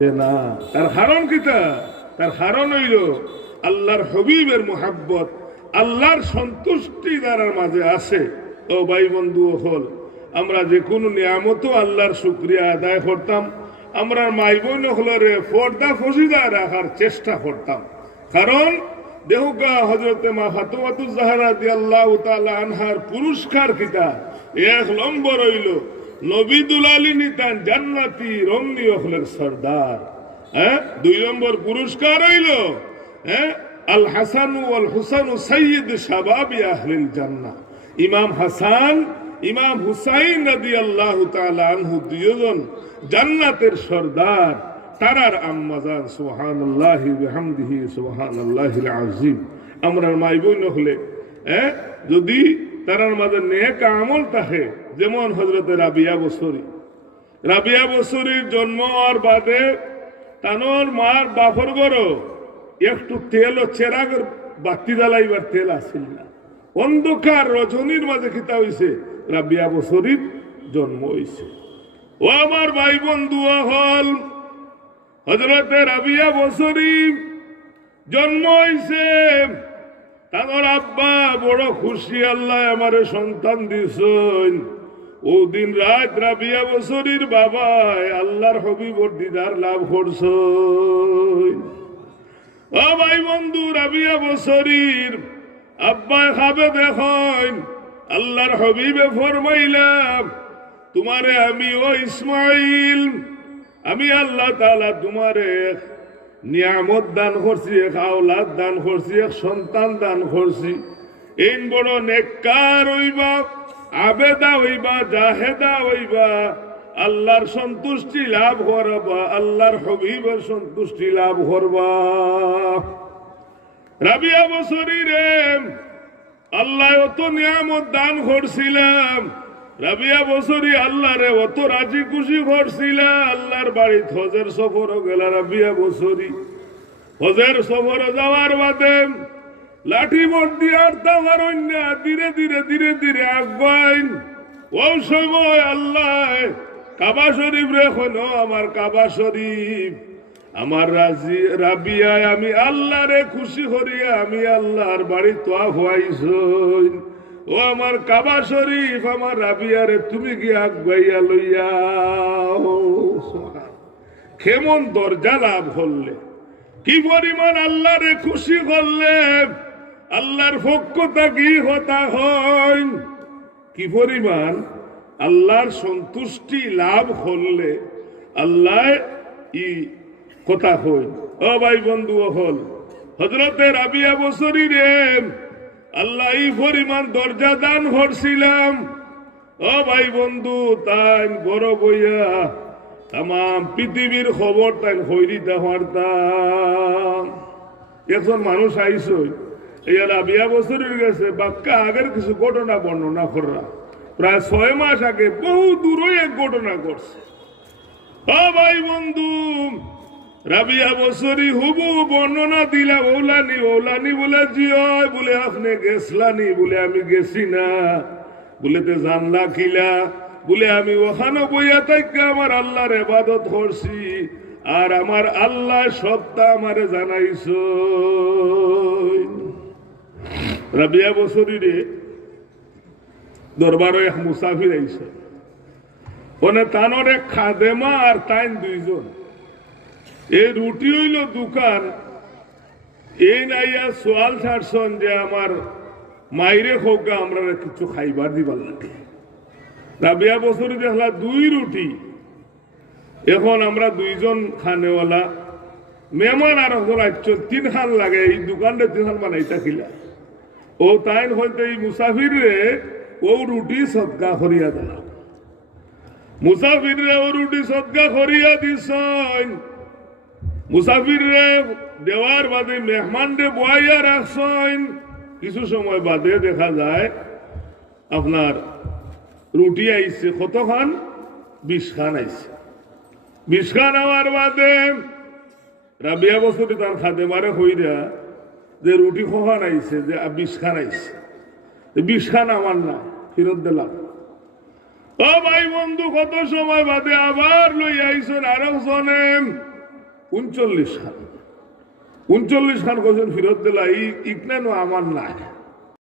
না। তার হারণ কিতা তার হারণ হইল আল্লাহর হবিবের মোহাব্বত, আল্লাহর সন্তুষ্টি দ্বারার মাঝে আছে। ও ভাই বন্ধু হল, আমরা যে কোনো নিয়ামত আল্লাহর শুক্রিয়া আদায় করতাম। আমরা মাই বোন হলরে পর্দা ফসিদা রাখার চেষ্টা করতাম। কারণ দেহুকা হজরতে মা ফাতুমাতু জাহরা দি আল্লাহ তাআলা আনহার পুরস্কার কিতা এক নম্বর হইল নবী দুলালি নিতান জান্নাতি রমনি হলের সর্দার। হ্যাঁ? দুই নম্বর পুরস্কার হইল হ্যাঁ? আল হাসান ওয়াল হুসানু সৈয়দ শাবাবি আহলিল জান্নাহ। ইমাম হাসান, ইমাম হুসাইন রাদি আল্লাহ আনহু দুজন জান্নাতের সর্দার। তারার আম্মাজান, সুবহানাল্লাহি বিহামদিহি, সুবহানাল্লাহিল আযীম। আমরা মাই বোন হলে হ্যাঁ? যদি তারার মাঝে নেক আমল থাকে, যেমন হজরতে রাবিয়া বছরী রাবিয়া বছরীর জন্ম হওয়ার বাদে তানোর মার বাফর গরো একটু তেল ও চেরাগের বাতি জ্বালাইবার তেল আসিল না। অন্ধকার রজনীর মাঝে খিতা হইছে, রাবিয়া বছরীর জন্ম হইছে। ও আমার ভাই বন্ধু হল হজরতে রাবিয়া বছরী জন্ম হইছে তাদের আব্বা বড় খুশি আল্লাহ আমার সন্তান দিছেন। ও দিন রাত রাবিয়া বছরীর বাবায় আল্লাহর হবিবর দিদার লাভ করছ ও ভাই বন্ধু, রাবিয়া বছরীর আব্বায় খাবে দেখেন, আল্লাহর হবিবে ফরমাইলাম, তোমারে আমি ও ইসমাইল, আমি আল্লাহ তালা তোমারে নিয়ামত দান করছি, এক আওলাদ দান করছি, এক সন্তান দান করছি। এই বড় নেককার হইবা, আবেদা হইবা, জাহেদা হইবা, আল্লাহর সন্তুষ্টি লাভ করবা, আল্লাহর হবিবের সন্তুষ্টি লাভ করবা। রাবিয়া বছরী রে আল্লাহ অত নিয়ামত দান করছিলাম। রাবিয়া বছরী আল্লাহ রে অত রাজি খুশি করছিলা, আল্লাহর বাড়ি হজের সফর গেলা রাবিয়া বছরী হজের সফর যাওয়ার বাদে লাঠি মোট দিয়ার তাহার অন্য ধীরে ধীরে ধীরে ধীরে আগাইন। ও সময় আল্লাহ, কাবা শরীফ রেখনো আমার কাবা শরীফ। আমার রাজি, রাবিয়ায় আমি আল্লাহরে খুশি করিয়া আমি আল্লাহর বাড়ি তোয়া হওয়াইছইন ও আমার কাবা শরীফ, আমার রাবিয়ারে তুমি কি আগাইয়া লইয়া কেমন দরজা লাভ করলে কি পরিমাণ আল্লাহরে খুশি করলে, আল্লাহর পক্ষতা কি হতা হয় কি পরিমাণ আল্লাহর সন্তুষ্টি লাভ করলে আল্লাহ ই কথা হই ও ভাই বন্ধু হল হজরতে রাবিয়া বছরী রে আল্লাহ এই পরিমাণ দরজা দান করছিলাম। ও ভাই বন্ধু, তাই বড় বইয়া তাম পৃথিবীর খবর তাই হইরিতে হারতাম একজন মানুষ আইসই এই রাবিয়া বছরের গেছে, বাক্কা আগের কিছু ঘটনা বর্ণনা করা প্রায় ছয় মাস আগে বহু দূরে এক ঘটনা করছে ও ভাই বন্ধু রাবিয়া বছরি হুবু বর্ণনা দিলা ওলানি ওলানি বলে জিয় বলে আপনি গেছলানি, বলে আমি গেছি না। বলে তো জানলা খিলা বলে আমি ওখানে বইয়া থাকি আমার আল্লাহর এবাদত করছি, আর আমার আল্লাহ সবটা আমারে জানাইছ রাবিয়া বছরি রে দরবারও এক মুসাফির আইছে। ওনে তানোর এক খাদেমা আর তাইন দুইজন। এই রুটি হইল দোকান। এই নাইয়া সোয়াল ছাড়ছন যে আমার মাইরে হোক আমরা কিছু খাইবার দিবার লাগে। রাবিয়া বছরে দেখলা দুই রুটি। এখন আমরা দুইজন খানেওয়ালা। মেহমান আর আসছেন তিন খান লাগে, এই দোকানটা তিন খান বানাইতা খিলা ও তাইন হইতে এই মুসাফির রে ও রুটি সৎকা করিয়া দিলাম। মুসাফির রে ও রুটি সৎকা করিয়া দিছন মুসাফির রে দেওয়ার বাদে মেহমান রে বয়াইয়া রাখছেন। কিছু সময় বাদে দেখা যায়, আপনার রুটি আইছে কত খান বিশ খান আইছে। বিশ খান আমার বাদে রাবিয়া বছরে তার খাদে মারে হইরা যে রুটি খোখান আইছে, যে বিশ খান আইছে। বিশ খান আমার না, ফেরত দিলাম। ও ভাই বন্ধু, কত সময় বাদে আবার লই আইসন আরও জনে উনচল্লিশ খান। উনচল্লিশ খান কজন ফিরত দিলা ই ইকনানো আমার নাই।